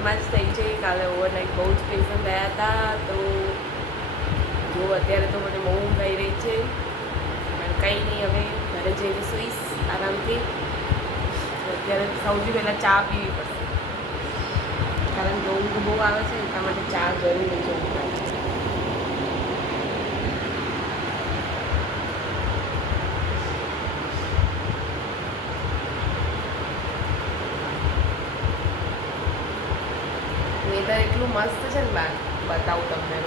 હાલમાં જ થઈ છે. કાલે ઓવરનાઇટ બહુ જ પેશન્ટ ગયા હતા, તો જો અત્યારે તો મને બહુ ઊંઘ આવી રહી છે, પણ કંઈ નહીં, હવે ઘરે જઈને સૂઈશ આરામથી. અત્યારે સૌથી પહેલાં ચા પીવી પડશે, કારણ કે ઊંઘ બહુ આવે છે, એટલા માટે ચા જરૂરી છે. વેધર એટલું મસ્ત છે ને બહાર, બતાવું તમને.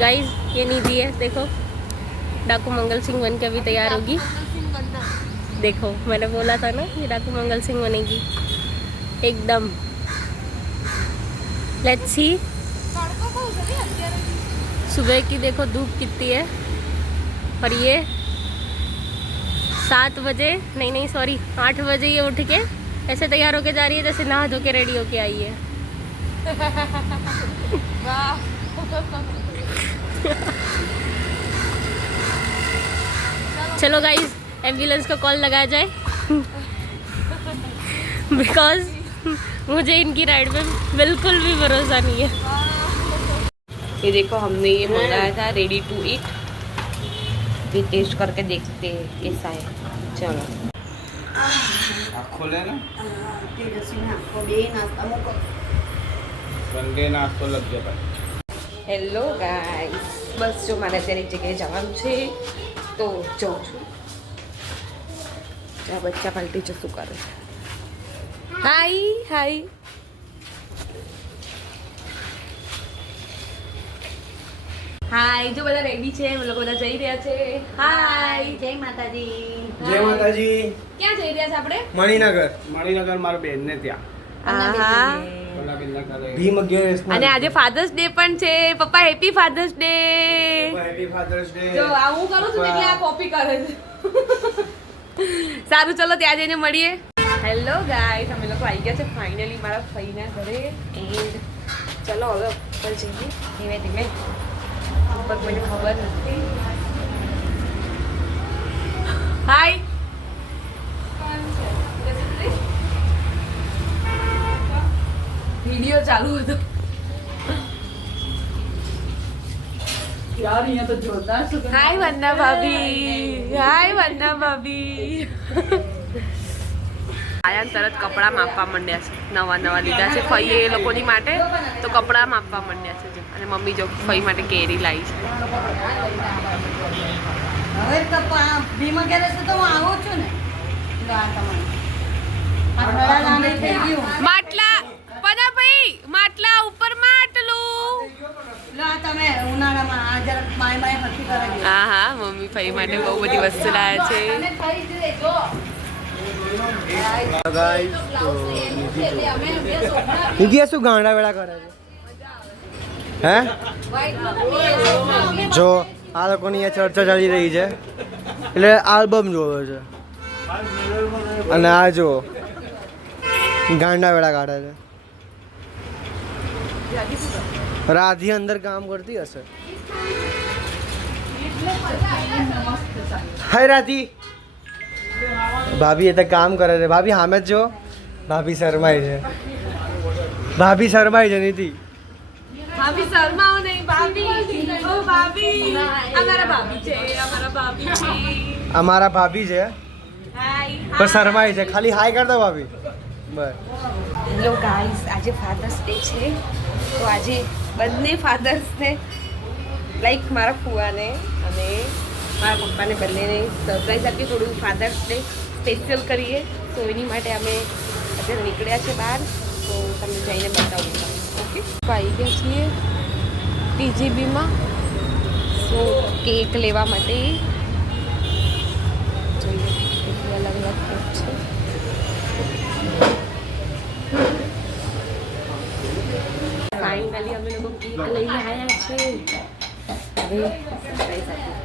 गाइस ये निधि है, देखो डाकू मंगल सिंह बन के अभी तैयार होगी. देखो मैंने बोला था ना ये डाकू मंगल सिंह बनेगी एकदम. Let's see. सुबह की देखो धूप कितनी है, और ये 7 बजे नहीं सॉरी 8 बजे ये उठ के ऐसे तैयार होके जा रही है जैसे नहा धो के रेडी होके आई है. चलो गाइस एम्बुलेंस को कॉल लगाया जाए, बिकॉज मुझे इनकी राइड में बिल्कुल भी भरोसा नहीं है. ये देखो हमने ये मंगाया था रेडी टू ईट, भी टेस्ट करके देखते हैं कैसा है. चलो खोले ना संडे नाश्तो लग गया भाई. હેલો ગાઈસ, બસ જો મારે અત્યારે એક જગ્યાએ જવાનું છે, તો જાઉં છું. આ બચ્ચા પાલટી છે, શું કરે? હાય હાય હાય. જો બધા રેડી છે, અમે લોકો બધા જઈ રહ્યા છે. હાય, જય માતાજી. જય માતાજી. ક્યાં જઈ રહ્યા છે આપણે? મણિનગર મારા બેન ને ત્યાં. આહા. ભીમ 11 અને આજે ફાધર્સ ડે પણ છે. પપ્પા happy father's day. Happy father's day. જો આ હું કરું છું એટલે આ કોપી કરે છે. સારું, ચલો ત્યાં જઈને મળીએ. હેલો ગાઈસ, અમે લોકો આવી ગયા છે ફાઇનલી મારા ફઈના ઘરે. એન્ડ ચલો હવે ઉપર જઈએ ધીમે ધીમે. ઉપર કોઈને ખબર નથી. હાય. વિડિયો ચાલુ હતો યાર, અહીંયા તો જોરદાર છે. હાય વંદના ભાભી. હાય વંદના ભાભી. આયા તરત કપડાં માપવા માંડ્યા છે, નવા લીધા છે ફઈએ એ લોકોની માટે, તો કપડાં માપવા માંડ્યા છે. જો અને મમ્મી જો ફઈ માટે કેરી લાવી છે. હવે તો ભીમા ઘેરે તો હું આવું છું ને. લો આ તમારે આટલા નાની થઈ ગયું. માટલા પદા ભાઈ, માટલા ઉપર માટલું. લો આ તમે ઉનાળામાં આ જરા માય હરખી કરાવી. હા હા, મમ્મી ફઈ માટે બહુ બધી વસ્તુ લાવ્યા છે. તમે ખાઈ જ લેજો. નિધિ શું ગાંડા વેળા કરે છે? હે જો આ લોકોની અહીંયા ચર્ચા ચાલી રહી છે, એટલે આલ્બમ જોવે છે, અને આ જો ગાંડા વેળા કાઢે છે. રાધી અંદર કામ કરતી હશે. હાય રાધી. ભાભી એ તો કામ કરે છે. ભાભી સામે જ જો, ભાભી શરમાય છે. ભાભી શરમાય છે નિધિ. ભાભી શર્માઓ નહીં, ભાભી. ઓ ભાભી, અમારા ભાભી છે, અમારા ભાભી છે. અમારા ભાભી છે હાય. પણ શરમાય છે. ખાલી હાય કરતો ભાભી બસ. હેલો ગાઈસ, આજે ફાધર્સ ડે છે, તો આજે બંને ફાધર્સને લાઈક મારા ફુવાને અને મારા પપ્પાને બંનેને સરપ્રાઈઝ આપીએ, થોડું ફાધર્સ ડે સ્પેશિયલ કરીએ. તો એની માટે અમે અત્યારે નીકળ્યા છે બહાર, તો તમને જઈને બતાવું. ઓકે, આવી ગયા છીએ ટીજીબીમાં, સો કેક લેવા માટે. જોઈએ કેટલી અલગ અલગ કેક છે. ફાઇનલી અમે લોકો કેક લઈને આવ્યા છે. હવે સરપ્રાઈઝ આપીએ.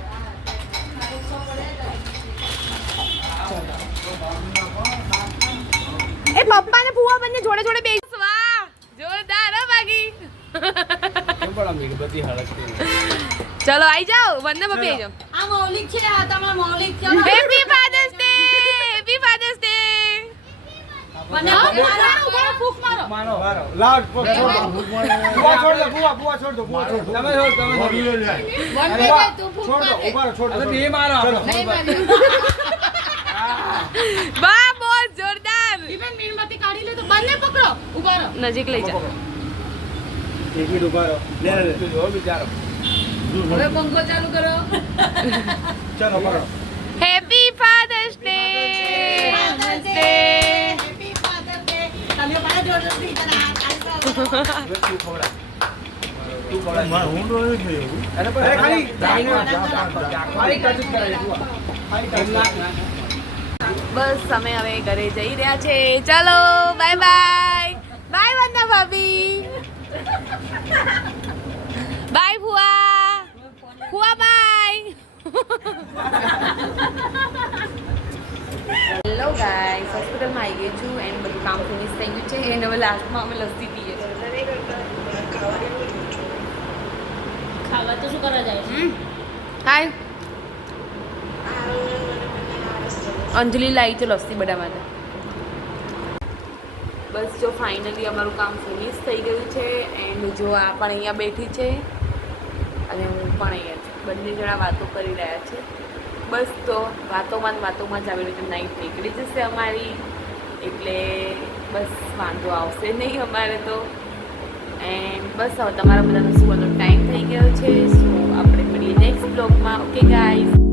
એ પપ્પા ને ફુવા બંને જોડે જોડે બેસ. વાહ, જોરદાર હો બાગી. પણ આમ બધી હળકતી ચલો આવી જાઓ વંદના ભાભી આવી જાઓ આ મૌલિક છે આ તમારા મૌલિક છે happy father's day happy father's day મને ફૂક મારો મારો લાડ છોડ દો બુઆ છોડ દો બુઆ છોડ દો તમે છોડ તું ફૂક છોડ દો ઉભા છોડ દો બે મારો નહીં મારી વાહ બહુ જોરદાર દીપેન મીણબત્તી કાઢી લે તો બંને પકડો ઊભા રહો નજીક લઈ જાઓ એક મિનિટ ઉભા રહો લે જો બિચારો હવે પંખો ચાલુ કરો ચલો પકડો happy father's day happy father day તમે પાછા જોરદાર અરે ખાલી ખાલી ટચ જ કરાય બુઆ ખાલી ટચ બસ અમે હવે ઘરે જઈ રહ્યા છે ચલો બાય બાય બાય વંદના ભાભી બાય ફુવા ફુવા બાય હેલો ગાઈસ હોસ્પિટલમાં આવી ગઈ છું એન્ડ બધું કામ ફિનિશ થઈ ગયું છે એન્ડ હવે લાસ્ટમાં અમે લસ્સી પીએ છીએ ખાવા તો શું કરવા જાય હાય અંજલિ લાવી છે લસ્સી બધા માટે બસ જો ફાઇનલી અમારું કામ ફિનિશ થઈ ગયું છે એન્ડ જો આ પણ અહીંયા બેઠી છે અને હું પણ અહીંયા છું બંને જણા વાતો કરી રહ્યા છે બસ તો વાતોમાં જ આવી રીતે નાઈટ નીકળી જશે અમારી એટલે બસ વાંધો આવશે નહીં અમારે તો એન્ડ બસ હવે તમારા બધાનો સુવાનો ટાઈમ થઈ ગયો છે સો આપણે મળીએ નેક્સ્ટ બ્લોગમાં ઓકે ગાઈઝ